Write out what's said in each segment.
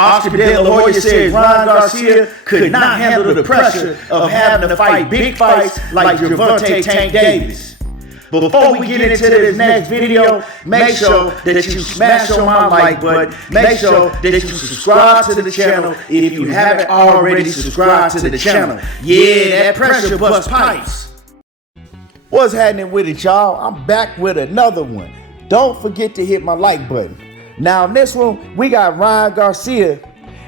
Oscar De La Hoya says Ryan Garcia could not handle the pressure of having to fight big fights like Gervonta Tank Davis. Before we get into this next video, make sure that you smash on my like button. Make sure that you subscribe to the channel if you haven't already subscribed to the channel. Yeah, that pressure bust pipes. What's happening with it, y'all? I'm back with another one. Don't forget to hit my like button. Now in this one, we got Ryan Garcia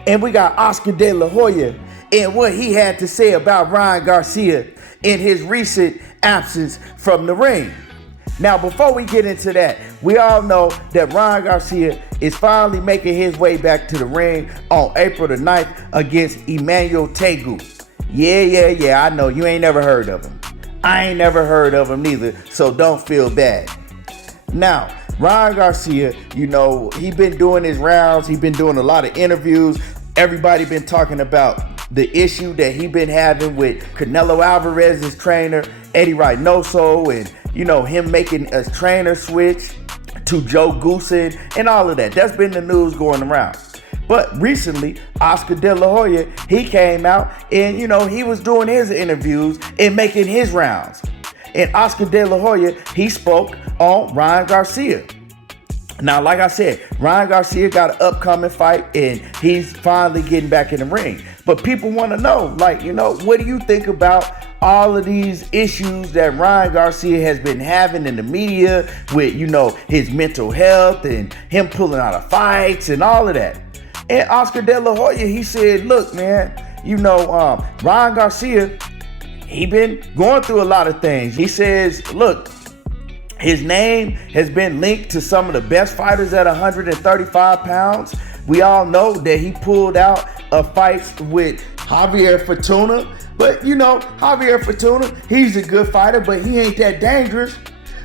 and we got Oscar De La Hoya and what he had to say about Ryan Garcia in his recent absence from the ring. Now, before we get into that, we all know that Ryan Garcia is finally making his way back to the ring on April the 9th against Emmanuel Tegu. Yeah, I know you ain't never heard of him. I ain't never heard of him neither, so don't feel bad. Now, Ryan Garcia, you know, he been doing his rounds. He been doing a lot of interviews. Everybody been talking about the issue that he been having with Canelo Alvarez's trainer, Eddie Reynoso, and, you know, him making a trainer switch to Joe Goosen and all of that. That's been the news going around. But recently, Oscar De La Hoya, he came out and, you know, he was doing his interviews and making his rounds. And Oscar De La Hoya, he spoke on Ryan Garcia. Now, like I said, Ryan Garcia got an upcoming fight and he's finally getting back in the ring. But people want to know, like, you know, what do you think about all of these issues that Ryan Garcia has been having in the media with, you know, his mental health and him pulling out of fights and all of that? And Oscar De La Hoya, he said, look, man, you know, Ryan Garcia, he been going through a lot of things. He says, look, his name has been linked to some of the best fighters at 135 pounds. We all know that he pulled out of fights with Javier Fortuna. But, you know, Javier Fortuna, he's a good fighter, but he ain't that dangerous.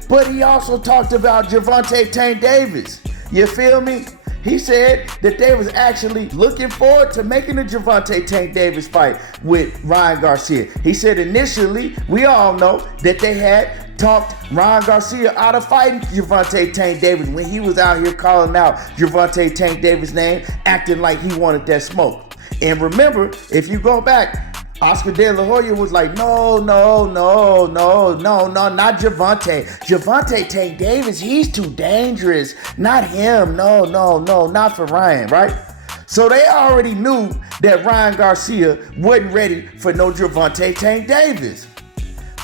But he also talked about Gervonta Tank Davis. You feel me? He said that they was actually looking forward to making the Gervonta Tank Davis fight with Ryan Garcia. He said initially, we all know that they had talked Ryan Garcia out of fighting Gervonta Tank Davis when he was out here calling out Gervonta Tank Davis' name, acting like he wanted that smoke. And remember, if you go back, Oscar De La Hoya was like, no, not Gervonta. Gervonta Tank Davis, he's too dangerous. Not him. No, not for Ryan, right? So they already knew that Ryan Garcia wasn't ready for no Gervonta Tank Davis.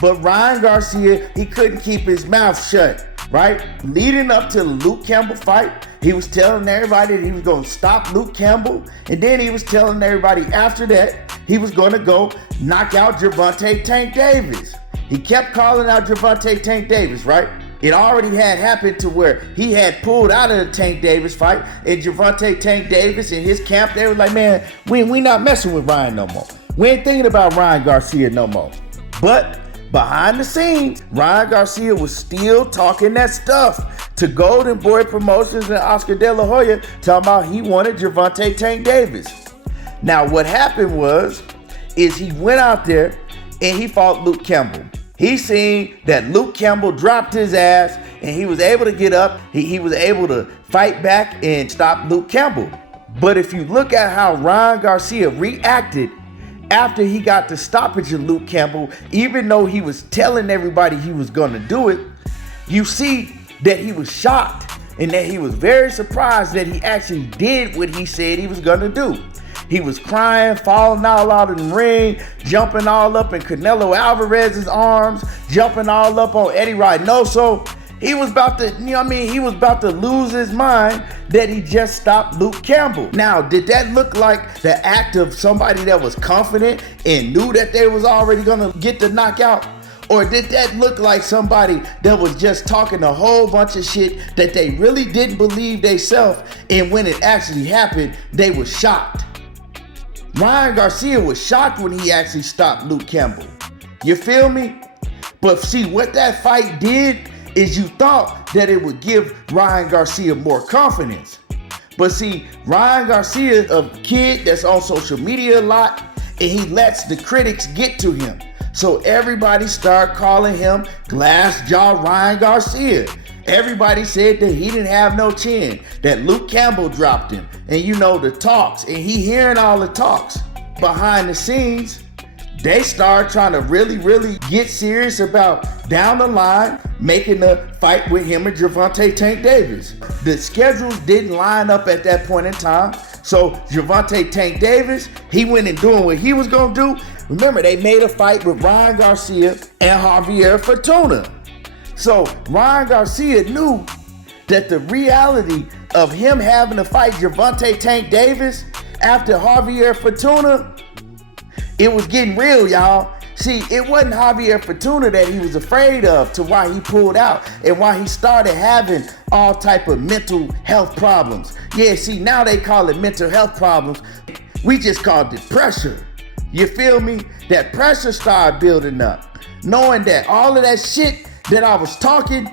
But Ryan Garcia, he couldn't keep his mouth shut, right? Leading up to the Luke Campbell fight, he was telling everybody that he was going to stop Luke Campbell. And then he was telling everybody after that, he was going to go knock out Gervonta Tank Davis. He kept calling out Gervonta Tank Davis, right? It already had happened to where he had pulled out of the Tank Davis fight, and Gervonta Tank Davis and his camp, they were like, man, we not messing with Ryan no more. We ain't thinking about Ryan Garcia no more. But behind the scenes, Ryan Garcia was still talking that stuff to Golden Boy Promotions and Oscar De La Hoya, talking about he wanted Gervonta Tank Davis. Now, what happened is he went out there and he fought Luke Campbell. He seen that Luke Campbell dropped his ass and he was able to get up. He was able to fight back and stop Luke Campbell. But if you look at how Ryan Garcia reacted after he got the stoppage of Luke Campbell, even though he was telling everybody he was going to do it, you see that he was shocked and that he was very surprised that he actually did what he said he was going to do. He was crying, falling all out of the ring, jumping all up in Canelo Alvarez's arms, jumping all up on Eddie Reynoso. He was about to, he was about to lose his mind that he just stopped Luke Campbell. Now, did that look like the act of somebody that was confident and knew that they was already gonna get the knockout? Or did that look like somebody that was just talking a whole bunch of shit that they really didn't believe theyself, and when it actually happened, they were shocked? Ryan Garcia was shocked when he actually stopped Luke Campbell. You feel me? But see, what that fight did is you thought that it would give Ryan Garcia more confidence. But see, Ryan Garcia, a kid that's on social media a lot, and he lets the critics get to him. So everybody start calling him Glass Jaw Ryan Garcia. Everybody said that he didn't have no chin, that Luke Campbell dropped him. And you know, the talks, and he hearing all the talks. Behind the scenes, they start trying to really get serious about down the line making a fight with him and Gervonta Tank Davis. The schedules didn't line up at that point in time. So Gervonta Tank Davis, he went and doing what he was gonna do. Remember, they made a fight with Ryan Garcia and Javier Fortuna. So Ryan Garcia knew that the reality of him having to fight Gervonta Tank Davis after Javier Fortuna, it was getting real, y'all. See, it wasn't Javier Fortuna that he was afraid of to why he pulled out and why he started having all type of mental health problems. Yeah, see, now they call it mental health problems. We just called it pressure. You feel me? That pressure started building up, knowing that all of that shit that I was talking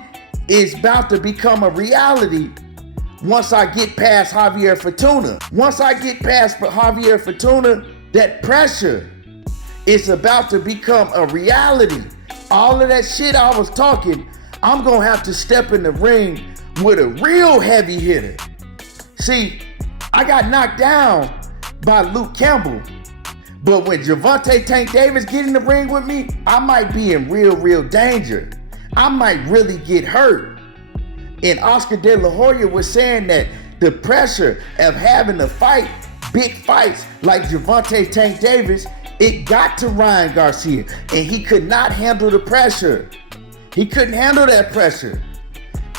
is about to become a reality once I get past Javier Fortuna. Once I get past Javier Fortuna, that pressure is about to become a reality. All of that shit I was talking, I'm gonna have to step in the ring with a real heavy hitter. See, I got knocked down by Luke Campbell, but when Gervonta Tank Davis get in the ring with me, I might be in real danger. I might really get hurt. And Oscar De La Hoya was saying that the pressure of having to fight big fights like Gervonta Tank Davis, it got to Ryan Garcia, and he could not handle the pressure. He couldn't handle that pressure.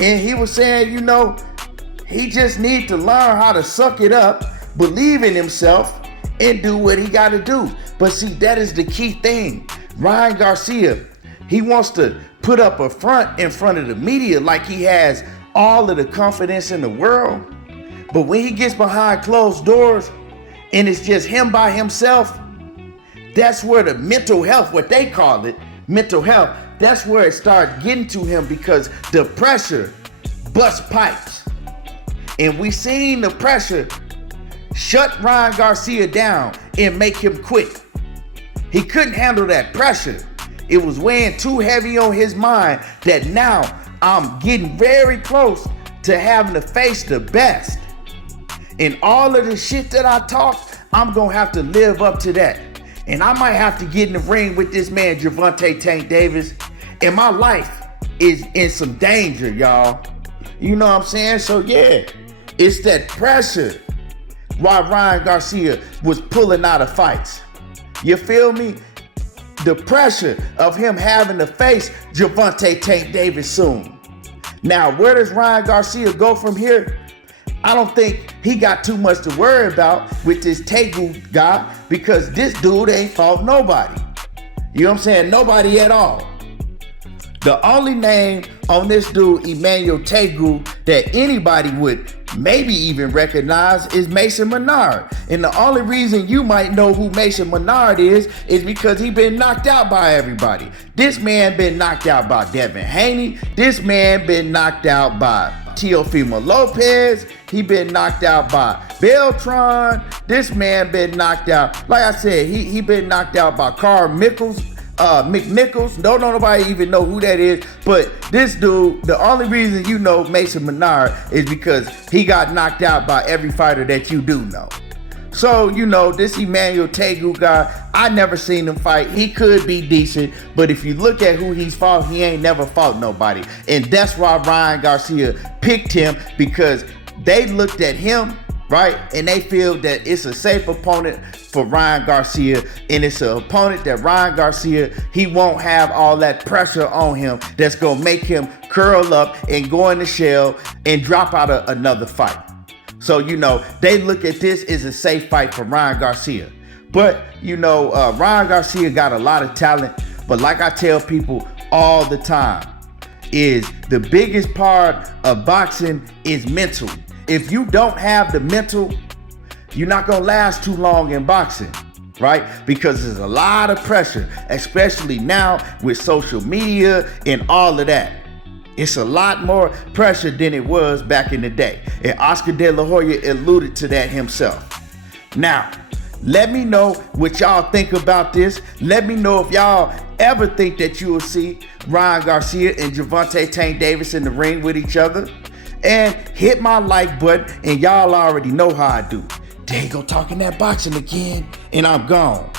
And he was saying, you know, he just needs to learn how to suck it up, believe in himself, and do what he got to do. But see, that is the key thing. Ryan Garcia, he wants to put up a front in front of the media like he has all of the confidence in the world. But when he gets behind closed doors and it's just him by himself, that's where the mental health, what they call it, mental health, that's where it started getting to him, because the pressure bust pipes. And we seen the pressure shut Ryan Garcia down and make him quit. He couldn't handle that pressure. It was weighing too heavy on his mind that now I'm getting very close to having to face the best. And all of the shit that I talked, I'm gonna have to live up to that. And I might have to get in the ring with this man, Gervonta Tank Davis. And my life is in some danger, y'all. You know what I'm saying? So yeah, it's that pressure why Ryan Garcia was pulling out of fights. You feel me? The pressure of him having to face Gervonta Tank Davis soon. Now, where does Ryan Garcia go from here? I don't think he got too much to worry about with this Tegu guy, because this dude ain't fought nobody. You know what I'm saying? Nobody at all. The only name on this dude, Emmanuel Tegu, that anybody would maybe even recognize is Mason Menard. And the only reason you might know who Mason Menard is because he been knocked out by everybody. This man been knocked out by Devin Haney. This man been knocked out by Teofimo Lopez. He been knocked out by Beltran. This man been knocked out. Like I said, he been knocked out by Carl McNichols. Don't nobody even know who that is. But this dude, the only reason you know Mason Menard is because he got knocked out by every fighter that you do know. So, you know, this Emmanuel Tegu guy, I never seen him fight. He could be decent, but if you look at who he's fought, he ain't never fought nobody. And that's why Ryan Garcia picked him, because they looked at him, right? And they feel that it's a safe opponent for Ryan Garcia, and it's an opponent that Ryan Garcia, he won't have all that pressure on him that's gonna make him curl up and go in the shell and drop out of another fight. So, you know, they look at this as a safe fight for Ryan Garcia. But, you know, Ryan Garcia got a lot of talent, but like I tell people all the time, is the biggest part of boxing is mental. If you don't have the mental, you're not gonna last too long in boxing, right? Because there's a lot of pressure, especially now with social media and all of that. It's a lot more pressure than it was back in the day. And Oscar De La Hoya alluded to that himself. Now, let me know what y'all think about this. Let me know if y'all ever think that you will see Ryan Garcia and Gervonta Tank Davis in the ring with each other. And hit my like button, and y'all already know how I do. There you go talking that boxing again, and I'm gone.